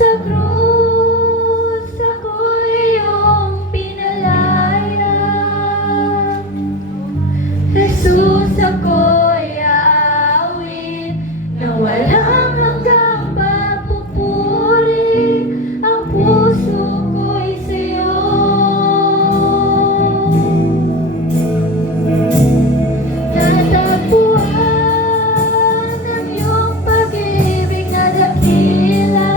Sa krus ako'y iyong pinalaya, Jesus, ako'y aawit na walang hanggang papupuri. Ang puso ko'y sa'yo. Natagpuan ang iyong pag-ibig na dakila.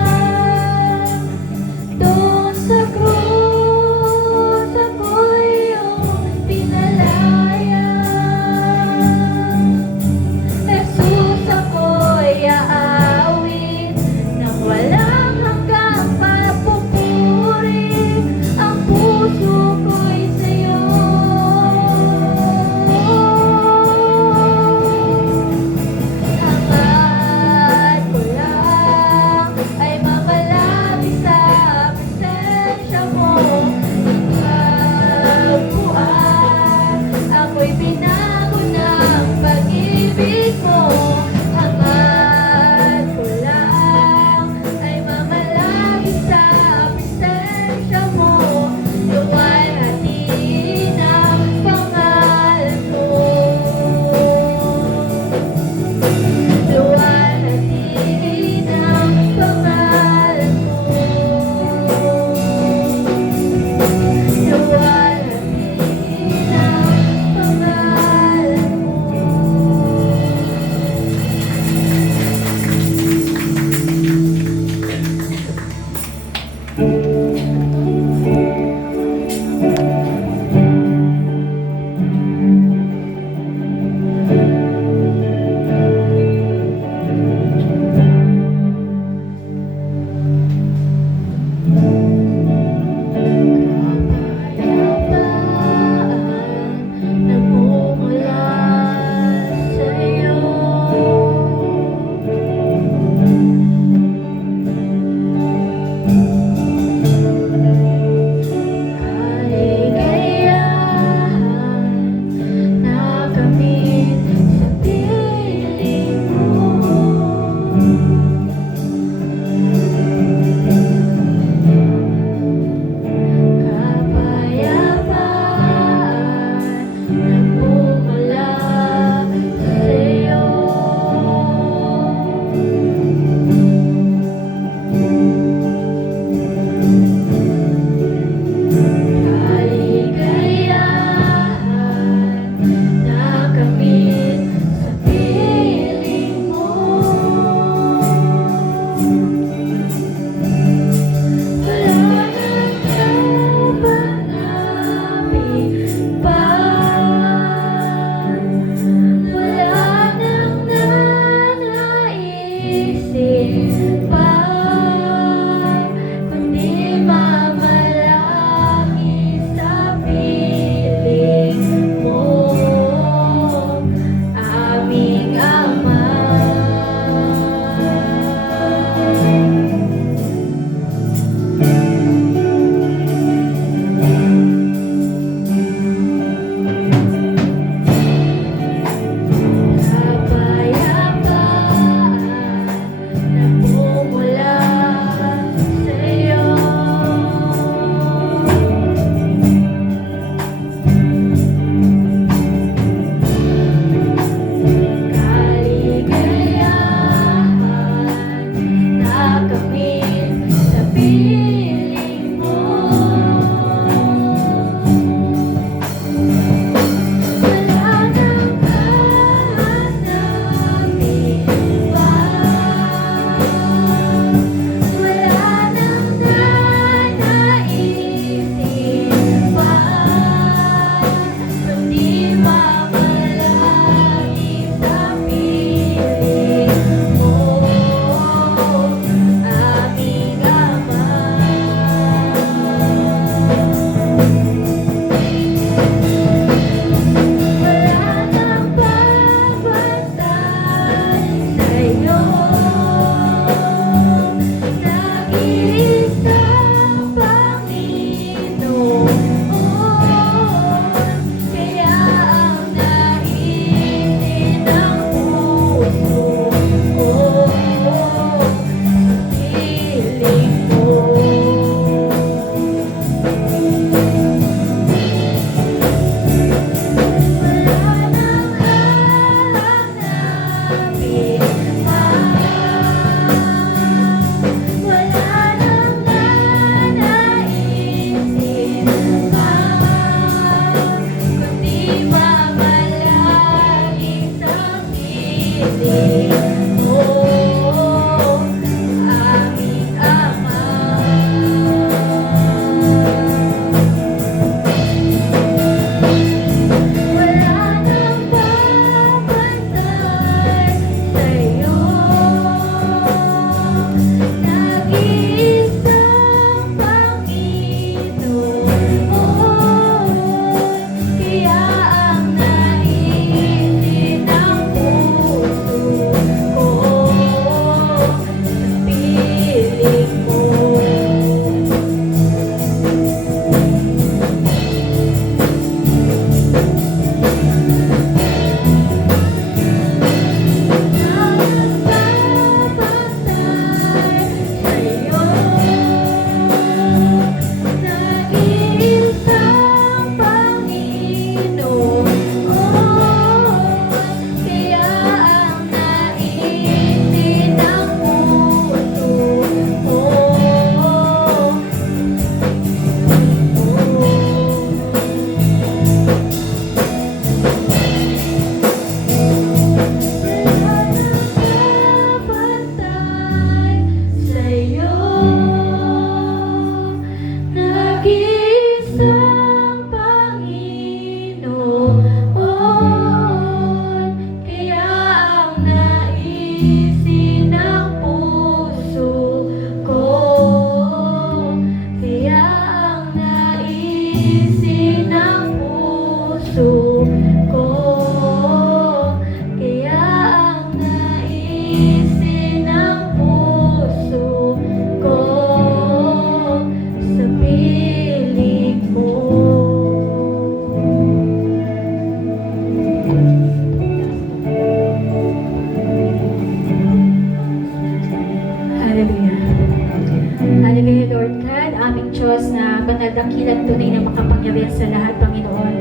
Diyos na banal, dakilang, tunay na makapangyarihan sa lahat, Panginoon.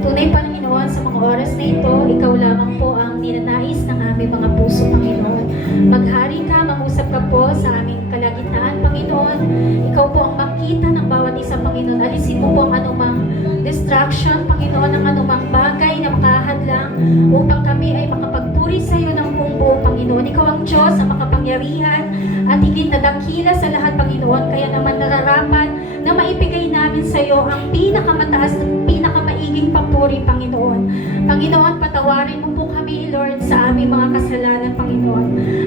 Tunay, Panginoon, sa mga oras na ito, Ikaw lamang po ang ninanais ng aming mga puso, Panginoon. Maghari ka, mangusap ka po sa aming kalagitnaan, Panginoon. Ikaw po ang makita ng bawat isa, Panginoon. Alisin mo po ang anumang distraction, Panginoon, ang anumang bagay na makahadlang upang kami ay makapagpuri sa iyo ng buong buo, Panginoon. Ikaw ang Diyos ang makapangyarihan at higit na dakila sa lahat, Panginoon. Kaya naman nararapat na maibigay namin sa iyo ang pinakamataas at pinakamaiging papuri, Panginoon. Panginoon, patawarin mo po kami, Lord, sa aming mga kasalanan, Panginoon.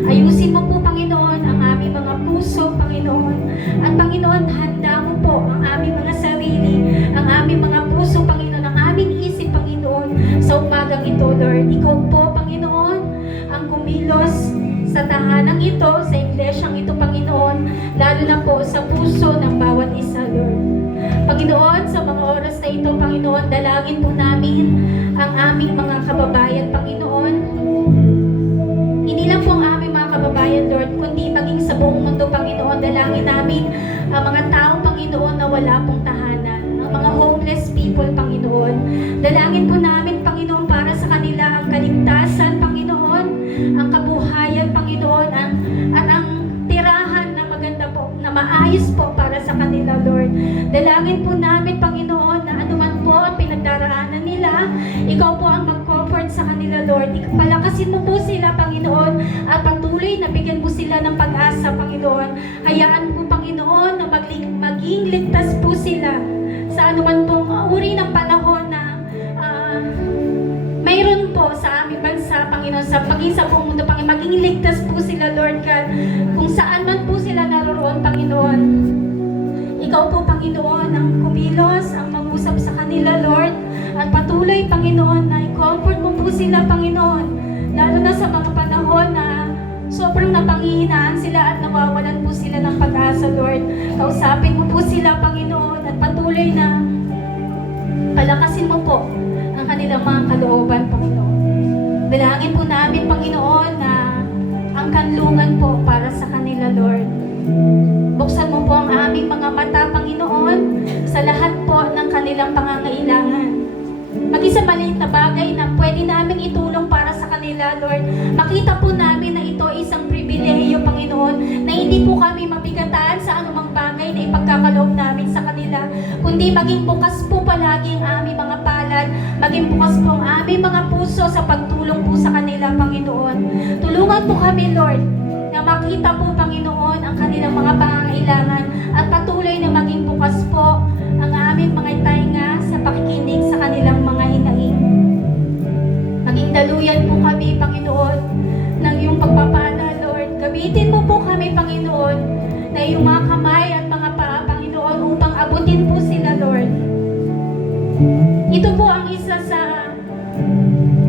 Ayusin mo po, Panginoon, ang aming mga puso, Panginoon. At Panginoon, handa mo po ang aming mga sarili, ang aming mga puso, Panginoon, ang aming isip, Panginoon, sa umagang ito, Lord. Ikaw po, Panginoon, ang kumilos sa tahanang ito, sa iglesyang ito, Panginoon, lalo na po sa puso ng bawat isa, Lord. Panginoon, sa mga oras na ito, Panginoon, dalangin po namin ang aming mga kababayan, Panginoon. Hindi lang po ang aming mga kababayan, Lord, kundi maging sa buong mundo, Panginoon. Dalangin namin ang mga tao, Panginoon, na wala pong tahanan, ang mga homeless people, Panginoon. Dalangin po namin, Panginoon, para sa kanila ang kaligtasan, Panginoon, ang kabuhayan, Panginoon, at ang tirahan na maganda po, na maayos po para sa kanila, Lord. Dalangin po namin, Panginoon, na anuman po ang pinagdaraanan nila, Ikaw po ang mag-comfort sa kanila, Lord. Palakasin mo po sila, Panginoon, at patuloy na bigyan mo sila ng pag-asa, Panginoon. Hayaan po, Panginoon, na maging ligtas po sila sa anuman pong uri ng panahon na mayroon po sa aming bansa, Panginoon, sa maging sa buong mundo, Panginoon. Maging ligtas po sila, Lord God, kung saan man po sila naroroon, Panginoon. Ikaw po, Panginoon, ang kumilos, ang mangusap sa kanila, Lord. At patuloy, Panginoon, na i-comfort mo po sila, Panginoon. Lalo na sa mga panahon na sobrang napanghihinaan sila at nawawalan po sila ng pag-asa, Lord. Kausapin mo po sila, Panginoon, at patuloy na palakasin mo po ang kanilang mga kalooban, Panginoon. Dalangin po namin, Panginoon, na ang kanlungan po para sa kanila, Lord. Buksan mo po ang aming mga mata, Panginoon, sa lahat po ng kanilang pangangailangan. Maging sa maliit na bagay na pwede namin itulong para sa kanila, Lord. Makita po namin na ito ay isang pribilehiyo, Panginoon, na hindi po kami mabigatan sa anumang bagay na ipagkakaloob namin sa kanila, kundi maging bukas po palagi ang aming mga palad, maging bukas po ang aming mga puso sa pagtulong po sa kanila, Panginoon. Tulungan po kami, Lord, na makita po, Panginoon, ang kanilang mga pangangailangan at patuloy na maging bukas po ang aming mga tainga sa pakikinig sa kanilang mga hinaing. Maging daluyan po kami, Panginoon, ng iyong pagpapala, Lord. Gamitin mo po kami, Panginoon, na iyong mga kamay at mga paa, Panginoon, upang abutin po sila, Lord. Ito po ang isa sa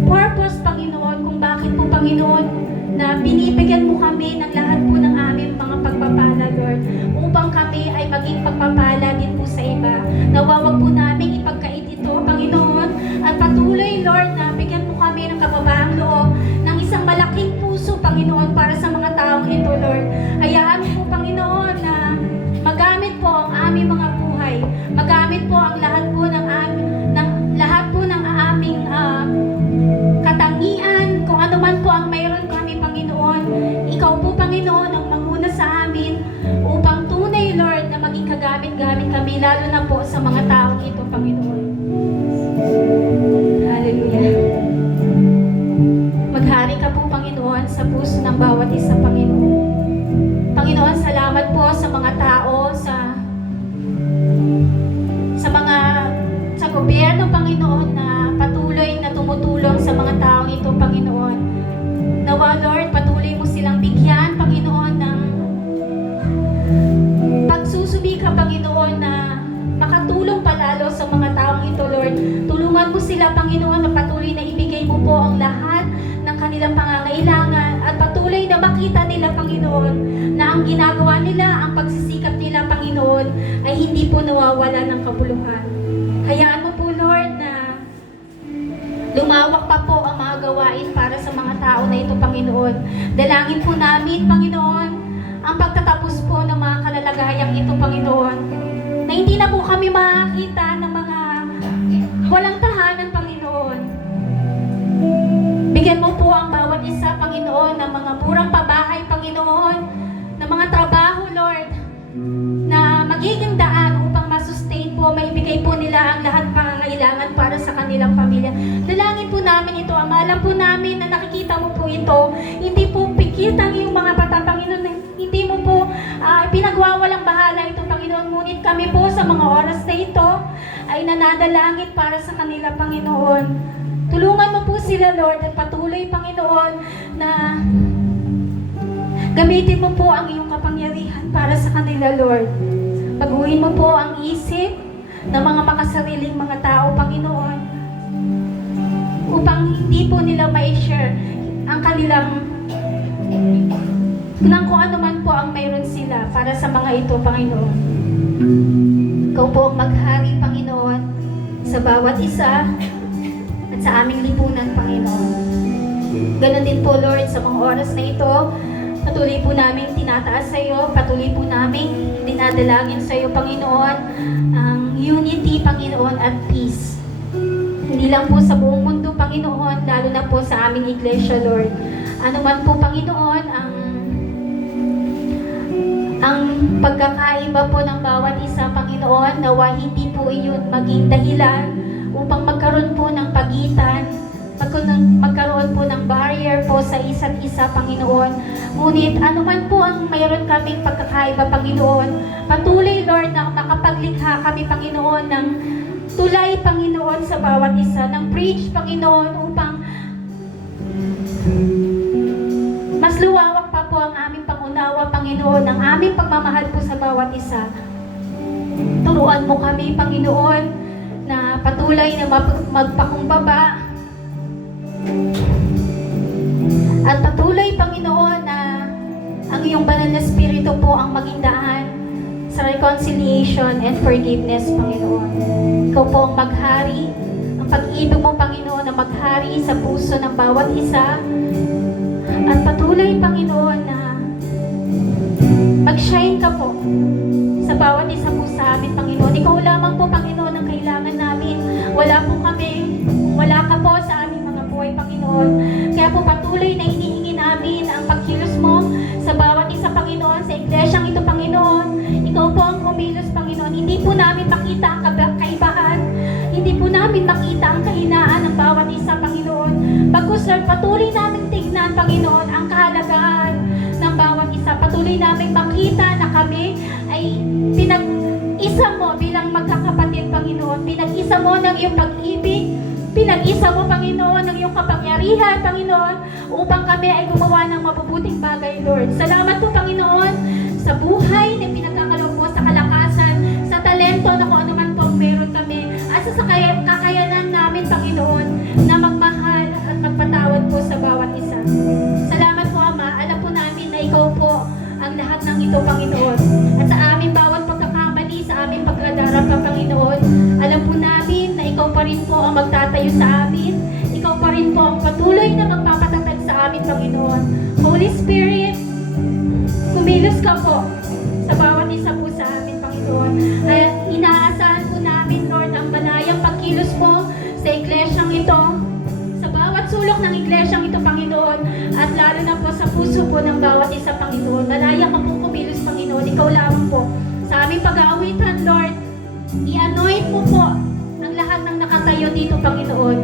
purpose, Panginoon, kung bakit po, Panginoon, na binibigyan mo kami ng lahat po ng aming mga pagpapala, Lord, upang kami ay maging pagpapala din po sa iba. Nawawag po namin ipagkait ito, Panginoon, at patuloy, Lord, na bigyan mo kami ng kababaang loob ng isang malaking puso, Panginoon, para sa mga taong ito, Lord. Hayaan mo, Panginoon, na magamit po ang aming mga buhay, magamit po ang lahat po ng aming katangian, kung ano man po ang mayroon kami, Panginoon. Ikaw po, Panginoon, ang manguna sa amin upang tunay, Lord, na maging kagamit-gamit kami, lalo na po sa mga taong ito, Panginoon. Hallelujah. Maghari ka po, Panginoon, sa puso ng bawat isa, Panginoon. Panginoon, salamat po sa mga tao, sa gobyerno, Panginoon, na patuloy na tumutulong sa mga taong ito, Panginoon. Nawa, Lord, patuloy mo silang bigyan, Panginoon, ng pagsusubi ka, Panginoon, na makatulong palalo sa mga taong ito, Lord. Tulungan mo sila, Panginoon, na patuloy na ibigay mo po ang lahat ng kanilang pangangailangan at patuloy na makita nila, Panginoon, na ang ginagawa nila, ang pagsisikap nila, Panginoon, ay hindi po nawawala ng kabuluhan. Hayaan mo po, Lord, na lumawak pa po ang mga gawain para sa mga tao na ito, Panginoon. Dalangin po namin, Panginoon, ang pagtatapos po ng mga kalalagayang ito, Panginoon, na Hindi na po kami makakita ng mga walang tahanan, Panginoon. Bigyan mo po ang bawat isa, Panginoon, ng mga murang pabahay, Panginoon, ng mga trabaho, Lord, na magiging daan upang masustain po, maibigay po nila ang lahat pangangailangan para sa kanilang pamilya. Dalangin po namin ito, Ama. Alam po namin na nakikita mo po ito. Hindi po pikit ang iyong mga bata, Panginoon. Hindi mo po pinagwawalang bahala ito, Panginoon. Ngunit kami po sa mga oras na ito ay nanadalangin para sa kanila, Panginoon. Tulungan mo po sila, Lord, at patuloy, Panginoon, na gamitin mo po ang iyong kapangyarihan para sa kanila, Lord. Baguhin mo po ang isip ng mga makasariling mga tao, Panginoon, upang hindi po nila ma-share ang kanilang nang kung ano man po ang mayroon sila para sa mga ito, Panginoon. Ikaw po ang maghari, Panginoon, sa bawat isa at sa aming lipunan, Panginoon. Ganon din po, Lord, sa mga oras na ito, patuloy po namin tinataas sa iyo, patuloy po namin dinadalangin sa iyo, Panginoon, ang unity, Panginoon, at peace. Hindi lang po sa buong mundo, Panginoon, lalo na po sa aming iglesia, Lord. Ano man po, Panginoon, ang pagkakaiba po ng bawat isa, Panginoon, nawa hindi po iyon maging dahilan upang magkaroon po ng pagitan, magkaroon po ng barrier po sa isa't isa, Panginoon. Ngunit anuman po ang mayroon kaming pagkakaiba, Panginoon, patuloy, Lord, na makapaglikha kami, Panginoon, ng tulay, Panginoon, sa bawat isa, ng bridge, Panginoon, upang mas luwawak pa po ang aming pangunawa, Panginoon, ang aming pagmamahal po sa bawat isa. Turuan mo kami, Panginoon, na patuloy na magpakumbaba at patuloy, Panginoon, na ang iyong banal na spirito po ang maging daan sa reconciliation and forgiveness, Panginoon. Ikaw po ang maghari, ang pag-ibig mo, Panginoon, na maghari sa puso ng bawat isa. At patuloy, Panginoon, na mag-shine ka po sa bawat isa po sa amin, Panginoon. Ikaw lamang po, Panginoon, ang kailangan namin. Wala po kami, wala ka po sa aming mga buhay, Panginoon. Kaya po patuloy na hinihingi namin ang pagkilos mo sa bawat isa, Panginoon, sa iglesyang ito, Panginoon. Ikaw po ang kumilos, Panginoon. Hindi po namin makita ang kaibahan. Hindi po namin makita ang kahinaan ng bawat isa, Panginoon. Bagkus, Lord, patuloy namin tignan, Panginoon, ang kahalagahan ng bawat isa. Patuloy namin makita na kami ay pinag-isa mo bilang magkakapatid, Panginoon. Pinag-isa mo ng iyong pag-ibig. Pinag-isa mo, Panginoon, ng iyong kapangyarihan, Panginoon, upang kami ay gumawa ng mabubuting bagay, Lord. Salamat po, Panginoon, sa buhay na pinagkakaloob mo, sa kalakasan, sa talento na kung ano man po meron kami, at sa kakayanan namin, Panginoon, na magmahal at magpatawad po sa bawat isa. Salamat po, Ama. Alam po namin na ikaw po ang lahat ng ito, Panginoon. At sa aming bawat pagkakamali, sa aming pagkadarap pa, Panginoon, alam po namin na ikaw pa rin po ang magtatayo sa amin. Ikaw pa rin po ang patuloy na magpapatatag sa amin, Panginoon. Holy Spirit, kumilos ka po sa bawat isa po sa amin, Panginoon. Ay, inaasahan po namin, Lord, ang banayang pagkilos mo sa iglesyang ito, sa bawat sulok ng iglesyang ito, Panginoon, at lalo na po sa puso po ng bawat isa, Panginoon. Malaya ka pong kumilos, Panginoon. Ikaw lamang po. Sa aming pag-aawitan, Lord, i-anoint mo po ang lahat ng nakatayo dito, Panginoon.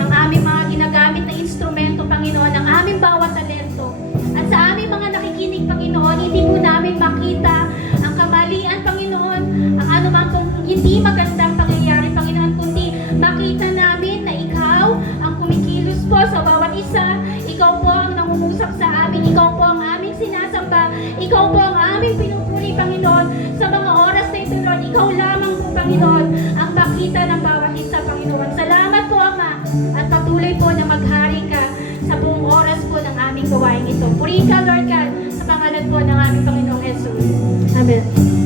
Ang aming mga ginagamit na instrumento, Panginoon, ang aming bawat talento. At sa aming mga nakikinig, Panginoon, hindi po namin makita ang kamalian, Panginoon, ang anuman pong hindi magandang pangyayari, Panginoon, kundi makita namin na ikaw ang kumikilos po sa bawat isa. Ikaw po ang nangungusap sa amin. Ikaw po ang aming sinasamba. Ikaw po ang aming pinupuri, Panginoon. Sa mga oras na ito, Lord, ikaw lamang po, Panginoon, ang makita ng bawat isa, Panginoon. Salamat po, Ama. At patuloy po na maghari ka sa buong oras po ng aming gawain ito. Purihin ka, Lord God, sa pangalan po ng aming Panginoong Jesus. Amen.